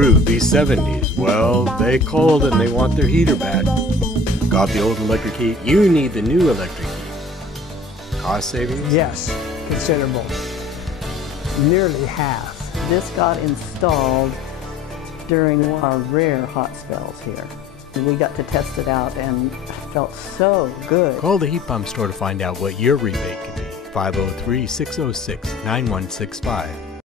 Rude, these 70s, well, they cold and they want their heater back. Got the old electric heat, you need the new electric heat. Cost savings? Yes, considerable. Nearly half. This got installed during our rare hot spells here. We got to test it out and felt so good. Call the heat pump store to find out what your rebate can be. 503-606-9165.